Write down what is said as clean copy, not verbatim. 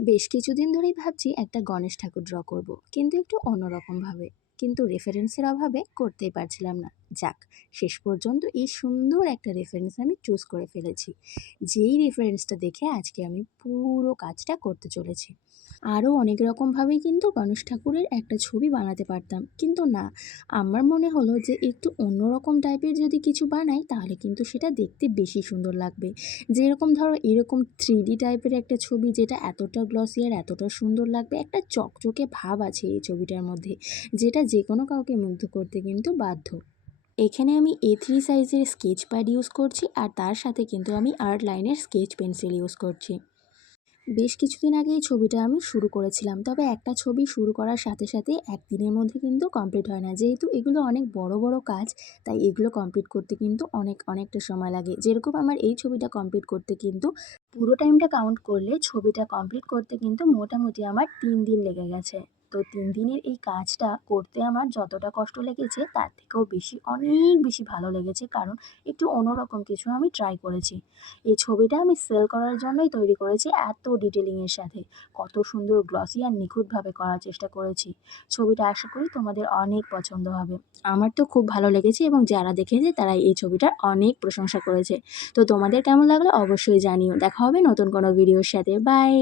বেশ কিছুদিন ধরেই ভাবছি একটা গণেশ ঠাকুর ড্র করব, কিন্তু একটু অন্যরকম ভাবে। কিন্তু রেফারেন্সের অভাবে করতেই পারছিলাম না। যাক, শেষ পর্যন্ত এই সুন্দর একটা রেফারেন্স আমি চুজ করে ফেলেছি। যেই রেফারেন্সটা দেখে আজকে আমি পুরো কাজটা করতে চলেছি। আরও অনেক রকমভাবেই কিন্তু গণেশ ঠাকুরের একটা ছবি বানাতে পারতাম, কিন্তু না, আমার মনে হলো যে একটু অন্যরকম টাইপের যদি কিছু বানাই তাহলে কিন্তু সেটা দেখতে বেশি সুন্দর লাগবে। যেরকম ধরো এরকম 3D টাইপের একটা ছবি, যেটা এতটা গ্লসি আর এতটা সুন্দর লাগবে, একটা চকচকে ভাব আছে এই ছবিটার মধ্যে, যেটা যে কোনো কাউকে মুগ্ধ করতে কিন্তু বাধ্য। এখানে আমি A3 সাইজের স্কেচ প্যাড ইউজ করছি, আর তার সাথে কিন্তু আমি আর্ট লাইনের স্কেচ পেন্সিল ইউজ করছি। বেশ কিছুদিন আগে এই ছবিটা আমি শুরু করেছিলাম, তবে একটা ছবি শুরু করার সাথে সাথে একদিনের মধ্যে কিন্তু কমপ্লিট হয় না, যেহেতু এগুলো অনেক বড় বড় কাজ। তাই এগুলো কমপ্লিট করতে কিন্তু অনেকটা সময় লাগে। যেরকম আমার এই ছবিটা কমপ্লিট করতে কিন্তু পুরো টাইমটা কাউন্ট করলে ছবিটা কমপ্লিট করতে কিন্তু মোটামুটি আমার 3 দিন লেগে গেছে। তো 3 দিনের এই কাজটা করতে আমার যতটা কষ্ট লেগেছে তার থেকেও বেশি, অনেক বেশি ভালো লেগেছে, কারণ একটু অন্যরকম কিছু আমি ট্রাই করেছি। এই ছবিটা আমি সেল করার জন্যই তৈরি করেছি, এত ডিটেলিংয়ের সাথে। কত সুন্দর গ্লসি আর নিখুঁতভাবে করার চেষ্টা করেছি। ছবিটা আশা করি তোমাদের অনেক পছন্দ হবে। আমার তো খুব ভালো লেগেছে, এবং যারা দেখেছে তারা এই ছবিটার অনেক প্রশংসা করেছে। তো তোমাদের কেমন লাগলো অবশ্যই জানিও। দেখা হবে নতুন কোনো ভিডিওর সাথে। বাই।